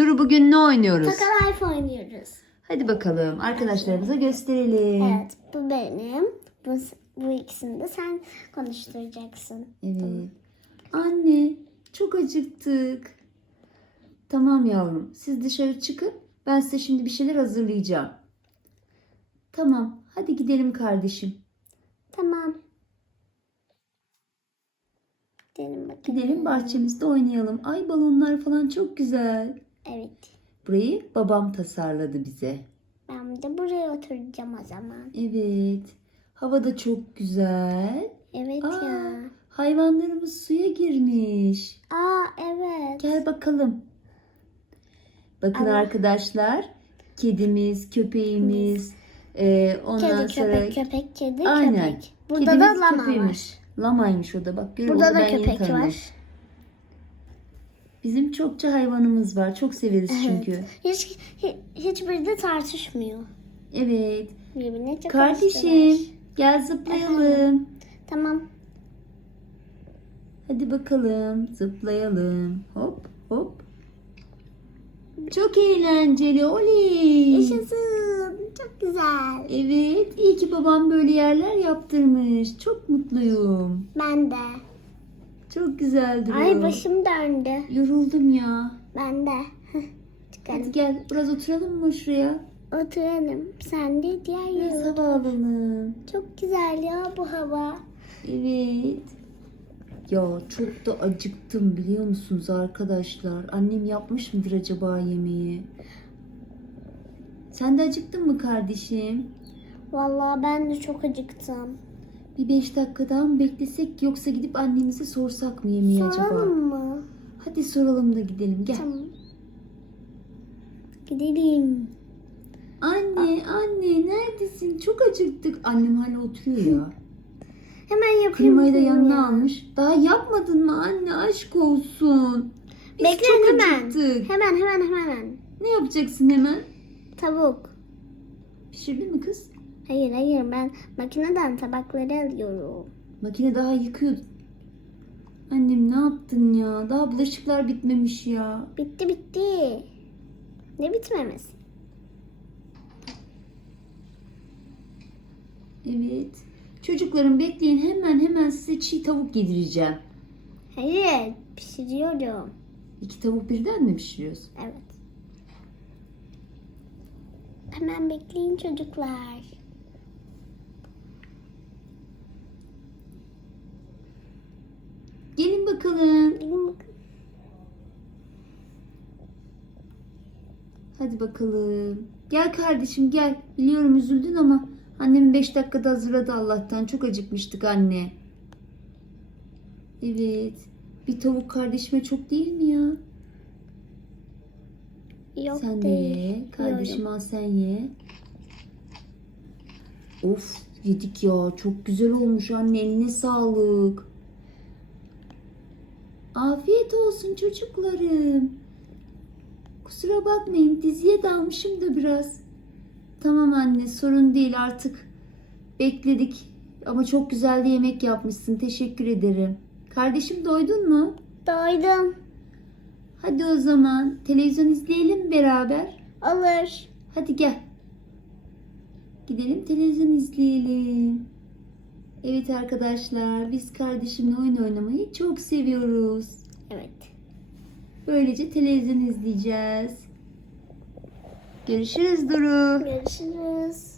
Duru bugün ne oynuyoruz? Takal Life oynuyoruz. Hadi bakalım arkadaşlarımıza gösterelim. Evet bu benim. Bu, bu ikisini de sen konuşturacaksın. Evet. Anne çok acıktık. Tamam yavrum siz dışarı çıkın. Ben size şimdi bir şeyler hazırlayacağım. Tamam hadi gidelim kardeşim. Tamam. Gidelim bakalım. Gidelim bahçemizde oynayalım. Ay balonlar falan çok güzel. Evet. Burayı babam tasarladı bize. Ben de buraya oturacağım o zaman. Evet. Hava da çok güzel. Evet Aa, ya. hayvanlarımız suya girmiş. Aa evet. Gel bakalım. Bakın Ama- arkadaşlar. Kedimiz, köpeğimiz, e, ondan Kedi sonra köpek köpek kedi Aynen. köpek. Burada kedimiz, da lama var. köpeğimiz. Lamaymış o da bak. Görüyor Burada da köpek tanıdım. var. Bizim çokça hayvanımız var. Çok severiz çünkü. Hiç hi- hiçbiri de tartışmıyor. Evet. Birbirine çok Kardeşim gel zıplayalım. Tamam. Hadi bakalım zıplayalım. Hop hop. Çok eğlenceli. Oley. Yaşasın. Çok güzel. Evet, iyi ki babam böyle yerler yaptırmış. Çok mutluyum. Ben de. Çok güzel duruyor. Ay başım döndü. Yoruldum ya. Ben de. Hadi Çıkalım. gel, biraz oturalım mı şuraya? Oturalım. Sen de diğer Biraz yere hava alalım. Çok güzel ya bu hava. Evet. Ya çok da acıktım biliyor musunuz arkadaşlar? Annem yapmış mıdır acaba yemeği? Sen de acıktın mı kardeşim? Vallahi ben de çok acıktım. Bir beş dakika daha mı beklesek yoksa gidip annemize sorsak mı yemeği acaba? Soralım mı? Hadi soralım da gidelim gel. Tamam. Gidelim. Anne, anne neredesin? Çok acıktık. Annem hala oturuyor ya. Hemen yapayım. Klimayı da yanına ya. almış. Daha yapmadın mı anne? Aşk olsun. Biz Bekle çok hemen. acıktık. Hemen hemen hemen. Ne yapacaksın hemen? Tavuk. Pişirdin mi kız? Hayır hayır ben makineden tabakları alıyorum. Makine daha yıkıyor. Annem ne yaptın ya? Daha bulaşıklar bitmemiş ya. Bitti bitti. Ne bitmemesi? Evet. Çocuklarım bekleyin hemen hemen size çiğ tavuk yedireceğim. Hayır pişiriyorum. İki tavuk birden mi pişiriyorsun? Evet. Hemen bekleyin çocuklar. Bakalım. Hadi bakalım. Gel kardeşim gel. Biliyorum üzüldün ama annem 5 dakikada hazırladı Allah'tan. Çok acıkmıştık anne. Evet. Bir tavuk kardeşime çok değil mi ya? Yok sen de değil. ye. Kardeşim al sen ye. Of yedik ya. Çok güzel olmuş anne. Eline sağlık. Afiyet olsun çocuklarım. Kusura bakmayın diziye dalmışım da biraz. Tamam anne sorun değil artık. Bekledik. Ama çok güzel de yemek yapmışsın. Teşekkür ederim. Kardeşim doydun mu? Doydum. Hadi o zaman televizyon izleyelim beraber. Olur. Hadi gel. Gidelim televizyon izleyelim. Evet arkadaşlar biz kardeşimle oyun oynamayı çok seviyoruz. Evet. Böylece televizyon izleyeceğiz. Görüşürüz Duru. Görüşürüz.